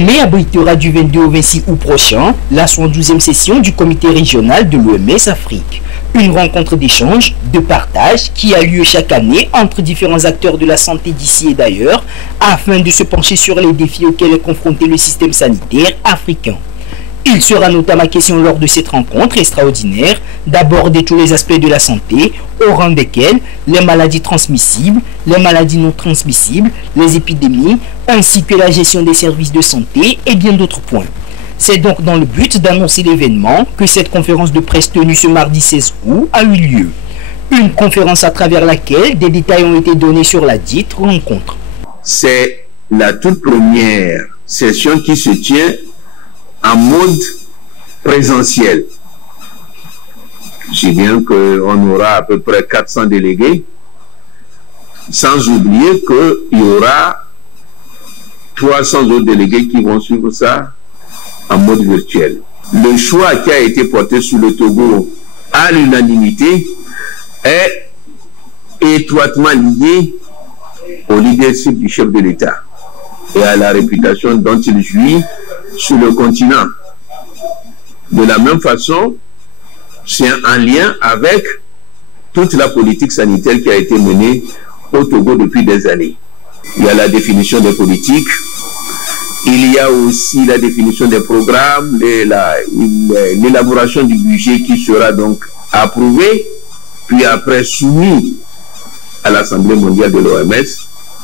Lomé abritera du 22 au 26 août prochain la 72e session du comité régional de l'OMS Afrique. Une rencontre d'échange, de partage qui a lieu chaque année entre différents acteurs de la santé d'ici et d'ailleurs afin de se pencher sur les défis auxquels est confronté le système sanitaire africain. Il sera notamment question lors de cette rencontre extraordinaire d'aborder tous les aspects de la santé, au rang desquels les maladies transmissibles, les maladies non transmissibles, les épidémies, ainsi que la gestion des services de santé et bien d'autres points. C'est donc dans le but d'annoncer l'événement que cette conférence de presse tenue ce mardi 16 août a eu lieu. Une conférence à travers laquelle des détails ont été donnés sur la dite rencontre. C'est la toute première session qui se tient en mode présentiel. Je dis bien qu'on aura à peu près 400 délégués, sans oublier qu'il y aura 300 autres délégués qui vont suivre ça en mode virtuel. Le choix qui a été porté sur le Togo à l'unanimité est étroitement lié au leadership du chef de l'État et à la réputation dont il jouit sur le continent. De la même façon, c'est en lien avec toute la politique sanitaire qui a été menée au Togo depuis des années. Il y a la définition des politiques, il y a aussi la définition des programmes, l'élaboration du budget qui sera donc approuvé, puis après soumis à l'Assemblée mondiale de l'OMS,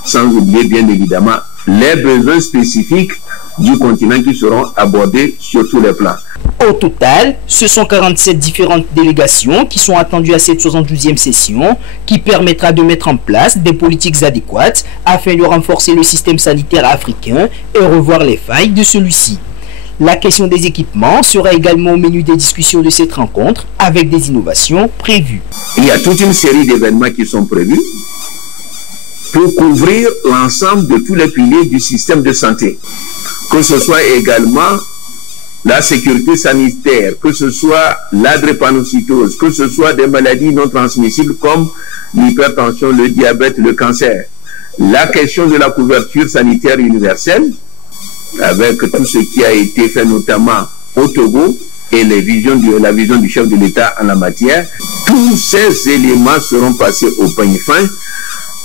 sans oublier bien évidemment les besoins spécifiques du continent qui seront abordés sur tous les plans. Au total, ce sont 47 différentes délégations qui sont attendues à cette 72e session qui permettra de mettre en place des politiques adéquates afin de renforcer le système sanitaire africain et revoir les failles de celui-ci. La question des équipements sera également au menu des discussions de cette rencontre avec des innovations prévues. Il y a toute une série d'événements qui sont prévus pour couvrir l'ensemble de tous les piliers du système de santé, que ce soit également la sécurité sanitaire, que ce soit la drépanocytose, que ce soit des maladies non transmissibles comme l'hypertension, le diabète, le cancer. La question de la couverture sanitaire universelle, avec tout ce qui a été fait notamment au Togo et la vision du chef de l'État en la matière, tous ces éléments seront passés au peigne fin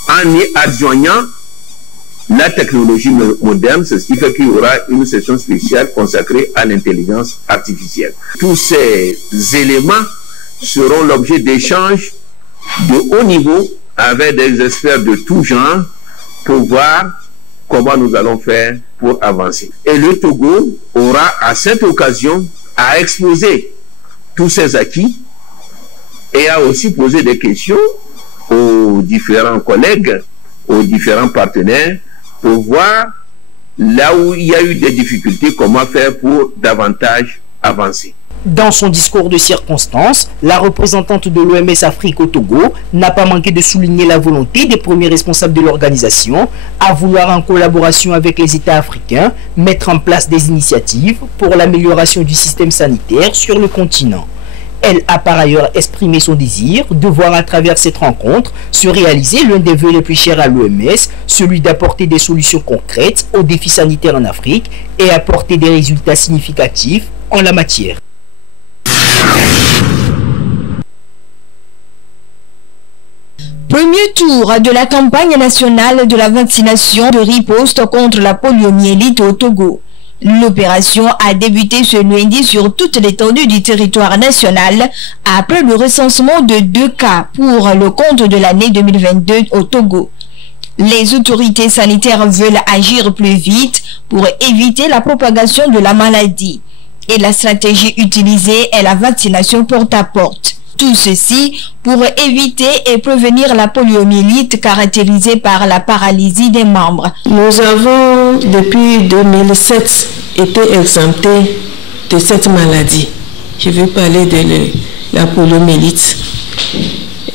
en y adjoignant la technologie moderne. C'est ce qui fait qu'il y aura une session spéciale consacrée à l'intelligence artificielle. Tous ces éléments seront l'objet d'échanges de haut niveau avec des experts de tout genre pour voir comment nous allons faire pour avancer. Et le Togo aura à cette occasion à exposer tous ces acquis et à aussi poser des questions aux différents collègues, aux différents partenaires, pour voir là où il y a eu des difficultés, comment faire pour davantage avancer. Dans son discours de circonstance, la représentante de l'OMS Afrique au Togo n'a pas manqué de souligner la volonté des premiers responsables de l'organisation à vouloir, en collaboration avec les États africains, mettre en place des initiatives pour l'amélioration du système sanitaire sur le continent. Elle a par ailleurs exprimé son désir de voir à travers cette rencontre se réaliser l'un des vœux les plus chers à l'OMS, celui d'apporter des solutions concrètes aux défis sanitaires en Afrique et apporter des résultats significatifs en la matière. Premier tour de la campagne nationale de la vaccination de riposte contre la poliomyélite au Togo. L'opération a débuté ce lundi sur toute l'étendue du territoire national après le recensement de 2 cas pour le compte de l'année 2022 au Togo. Les autorités sanitaires veulent agir plus vite pour éviter la propagation de la maladie. Et la stratégie utilisée est la vaccination porte-à-porte. Tout ceci pour éviter et prévenir la poliomyélite caractérisée par la paralysie des membres. Nous avons depuis 2007 été exemptés de cette maladie. Je veux parler de la poliomyélite.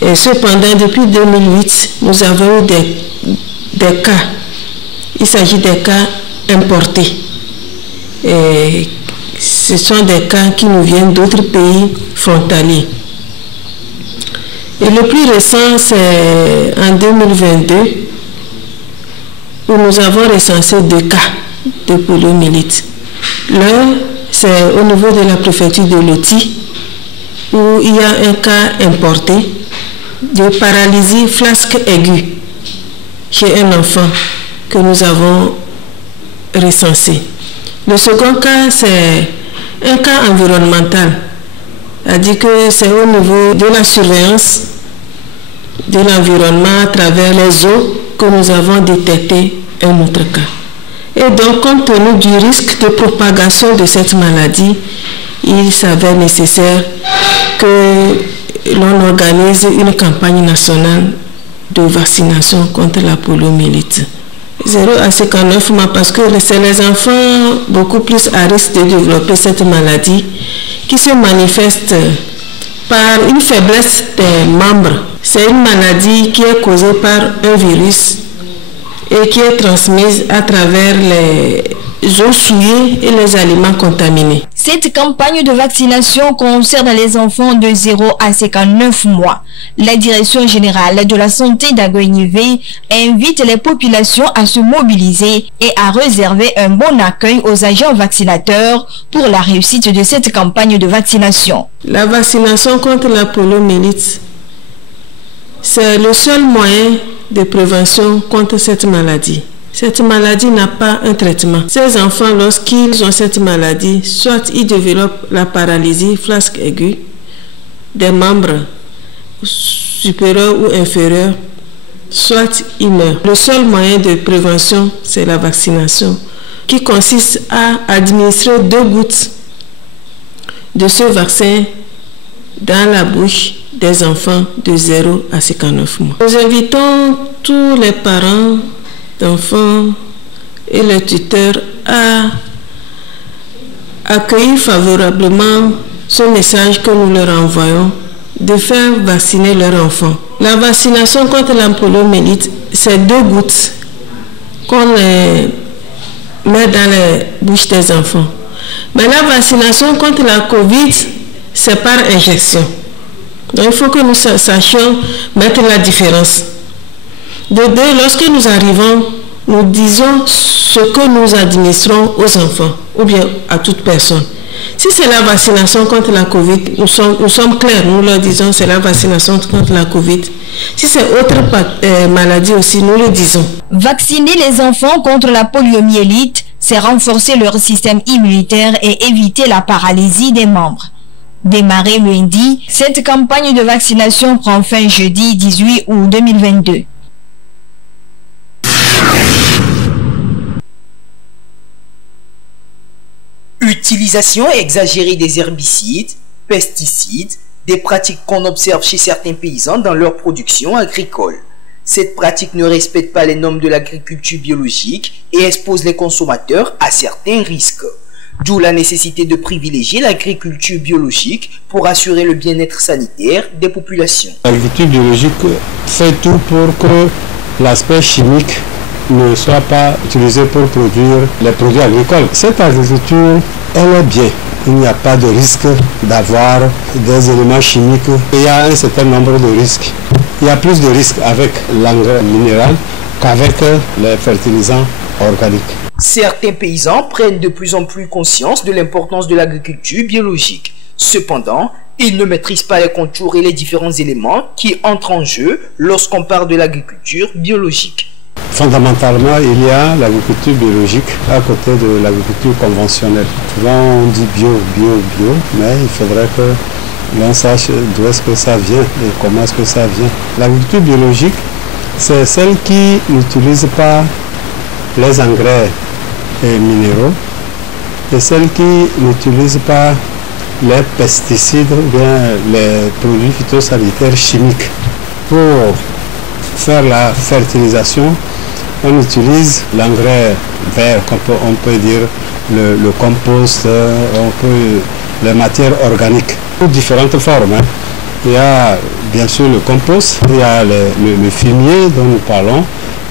Et cependant, depuis 2008, nous avons eu des cas. Il s'agit des cas importés. Et ce sont des cas qui nous viennent d'autres pays frontaliers. Et le plus récent, c'est en 2022, où nous avons recensé 2 cas de poliomyélite. L'un, c'est au niveau de la préfecture de Loti, où il y a un cas importé de paralysie flasque aiguë chez un enfant que nous avons recensé. Le second cas, c'est un cas environnemental, c'est-à-dire que c'est au niveau de la surveillance de l'environnement à travers les eaux que nous avons détecté un autre cas. Et donc, compte tenu du risque de propagation de cette maladie, il s'avère nécessaire que l'on organise une campagne nationale de vaccination contre la poliomyélite. 0 à 59 mois, parce que c'est les enfants beaucoup plus à risque de développer cette maladie qui se manifeste par une faiblesse des membres. C'est une maladie qui est causée par un virus et qui est transmise à travers les eaux souillées et les aliments contaminés. Cette campagne de vaccination concerne les enfants de 0 à 59 mois. La Direction générale de la santé d'Agoignivé invite les populations à se mobiliser et à réserver un bon accueil aux agents vaccinateurs pour la réussite de cette campagne de vaccination. La vaccination contre la poliomyélite, c'est le seul moyen de prévention contre cette maladie. Cette maladie n'a pas un traitement. Ces enfants, lorsqu'ils ont cette maladie, soit ils développent la paralysie flasque aiguë des membres supérieurs ou inférieurs, soit ils meurent. Le seul moyen de prévention, c'est la vaccination, qui consiste à administrer 2 gouttes de ce vaccin dans la bouche des enfants de 0 à 59 mois. Nous invitons tous les parents d'enfants et les tuteurs à accueillir favorablement ce message que nous leur envoyons de faire vacciner leurs enfants. La vaccination contre la poliomyélite, c'est 2 gouttes qu'on met dans les bouches des enfants. Mais la vaccination contre la COVID, c'est par injection. Donc il faut que nous sachions mettre la différence. De deux, lorsque nous arrivons, nous disons ce que nous administrons aux enfants ou bien à toute personne. Si c'est la vaccination contre la COVID, nous sommes clairs, nous leur disons c'est la vaccination contre la COVID. Si c'est autre maladie aussi, nous le disons. Vacciner les enfants contre la poliomyélite, c'est renforcer leur système immunitaire et éviter la paralysie des membres. Démarrée lundi, cette campagne de vaccination prend fin jeudi 18 août 2022. Utilisation exagérée des herbicides, pesticides, des pratiques qu'on observe chez certains paysans dans leur production agricole. Cette pratique ne respecte pas les normes de l'agriculture biologique et expose les consommateurs à certains risques. D'où la nécessité de privilégier l'agriculture biologique pour assurer le bien-être sanitaire des populations. L'agriculture biologique fait tout pour que l'aspect chimique ne soit pas utilisé pour produire les produits agricoles. Cette agriculture, elle est bien. Il n'y a pas de risque d'avoir des éléments chimiques. Il y a un certain nombre de risques. Il y a plus de risques avec l'engrais minéral qu'avec les fertilisants organiques. Certains paysans prennent de plus en plus conscience de l'importance de l'agriculture biologique. Cependant, ils ne maîtrisent pas les contours et les différents éléments qui entrent en jeu lorsqu'on parle de l'agriculture biologique. Fondamentalement, il y a l'agriculture biologique à côté de l'agriculture conventionnelle. Souvent on dit bio, mais il faudrait que l'on sache d'où est-ce que ça vient et comment est-ce que ça vient. L'agriculture biologique, c'est celle qui n'utilise pas les engrais minéraux et celle qui n'utilise pas les pesticides ou bien les produits phytosanitaires chimiques. Pour faire la fertilisation, on utilise l'engrais vert, on peut dire le compost, les matières organiques, sous différentes formes. Il y a bien sûr le compost, il y a le fumier dont nous parlons,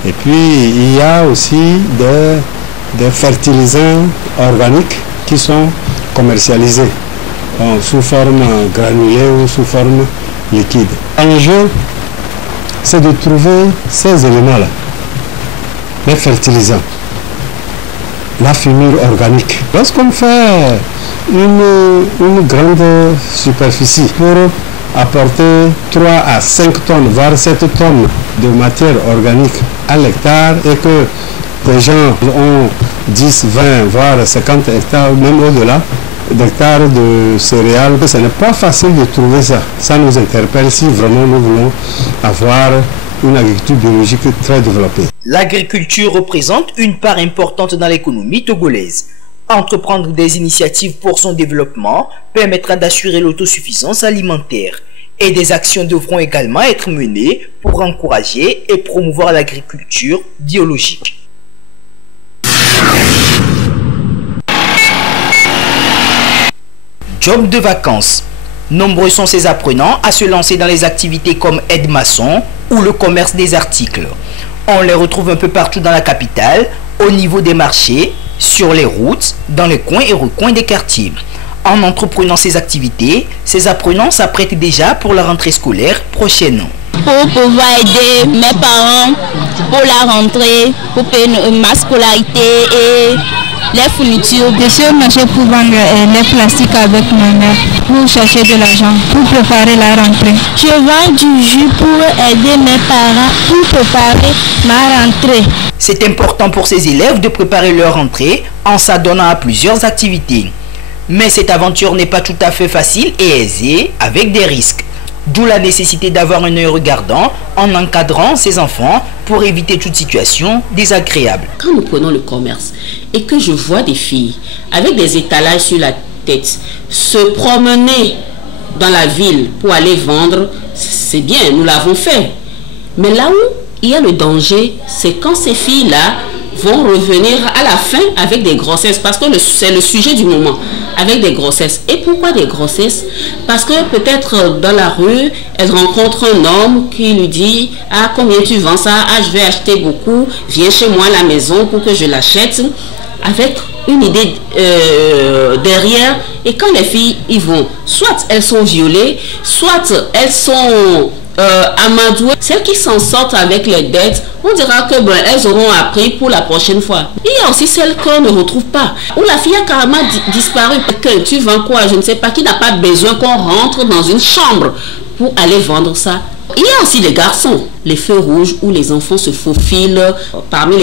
et puis il y a aussi des fertilisants organiques qui sont commercialisés sous forme granulée ou sous forme liquide. L'enjeu, c'est de trouver ces éléments-là, les fertilisants. la fumure organique. Lorsqu'on fait une grande superficie pour apporter 3 à 5 tonnes, voire 7 tonnes de matière organique à l'hectare et que des gens ont 10, 20, voire 50 hectares, même au-delà d'hectares de céréales, ce n'est pas facile de trouver ça. Ça nous interpelle si vraiment nous voulons avoir une agriculture biologique très développée. L'agriculture représente une part importante dans l'économie togolaise. Entreprendre des initiatives pour son développement permettra d'assurer l'autosuffisance alimentaire. Et des actions devront également être menées pour encourager et promouvoir l'agriculture biologique. Job de vacances. Nombreux sont ces apprenants à se lancer dans les activités comme aide-maçon ou le commerce des articles. On les retrouve un peu partout dans la capitale, au niveau des marchés, sur les routes, dans les coins et recoins des quartiers. En entreprenant ces activités, ces apprenants s'apprêtent déjà pour la rentrée scolaire prochaine. Pour pouvoir aider mes parents pour la rentrée, pour payer ma scolarité et les fournitures. Je suis au marché pour vendre les plastiques avec ma mère, pour chercher de l'argent, pour préparer la rentrée. Je vends du jus pour aider mes parents, pour préparer ma rentrée. C'est important pour ces élèves de préparer leur rentrée en s'adonnant à plusieurs activités. Mais cette aventure n'est pas tout à fait facile et aisée, avec des risques. D'où la nécessité d'avoir un œil regardant en encadrant ses enfants pour éviter toute situation désagréable. Quand nous prenons le commerce et que je vois des filles avec des étalages sur la tête se promener dans la ville pour aller vendre, c'est bien, nous l'avons fait. Mais là où il y a le danger, c'est quand ces filles-là vont revenir à la fin avec des grossesses, parce que c'est le sujet du moment, avec des grossesses. Et pourquoi des grossesses? Parce que peut-être dans la rue, elle rencontre un homme qui lui dit « Ah, combien tu vends ça? Ah, je vais acheter beaucoup, viens chez moi à la maison pour que je l'achète. » Avec une idée derrière. Et quand les filles y vont, soit elles sont violées, soit elles sont amadouées. Celles qui s'en sortent avec les dettes, on dira que elles auront appris pour la prochaine fois. Il y a aussi celles qu'on ne retrouve pas, où la fille a carrément disparu. Que tu vends quoi, je ne sais pas, qui n'a pas besoin qu'on rentre dans une chambre pour aller vendre ça. Il y a aussi les garçons, les feux rouges où les enfants se faufilent parmi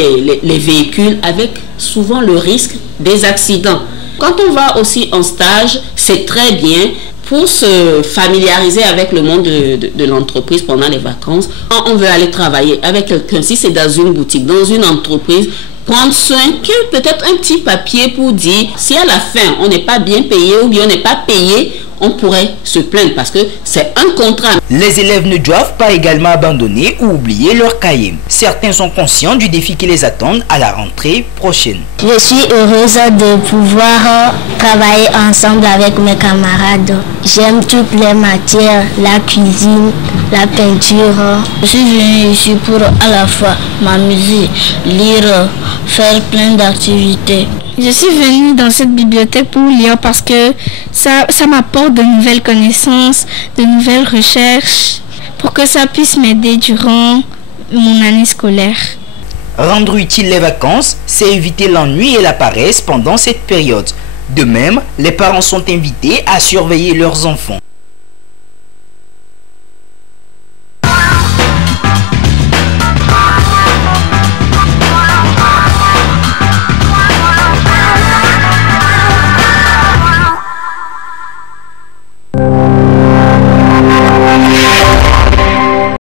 les véhicules avec souvent le risque des accidents. Quand on va aussi en stage, c'est très bien pour se familiariser avec le monde de l'entreprise pendant les vacances. Quand on veut aller travailler avec quelqu'un, si c'est dans une boutique, dans une entreprise, prendre soin qu'il y ait peut-être un petit papier pour dire si à la fin on n'est pas bien payé ou bien on n'est pas payé, on pourrait se plaindre parce que c'est un contrat. Les élèves ne doivent pas également abandonner ou oublier leur cahier. Certains sont conscients du défi qui les attend à la rentrée prochaine. Je suis heureuse de pouvoir travailler ensemble avec mes camarades. J'aime toutes les matières, la cuisine, la peinture. Je suis venue ici pour à la fois m'amuser, lire, faire plein d'activités. Je suis venue dans cette bibliothèque pour lire parce que ça m'apporte de nouvelles connaissances, de nouvelles recherches, pour que ça puisse m'aider durant mon année scolaire. Rendre utile les vacances, c'est éviter l'ennui et la paresse pendant cette période. De même, les parents sont invités à surveiller leurs enfants.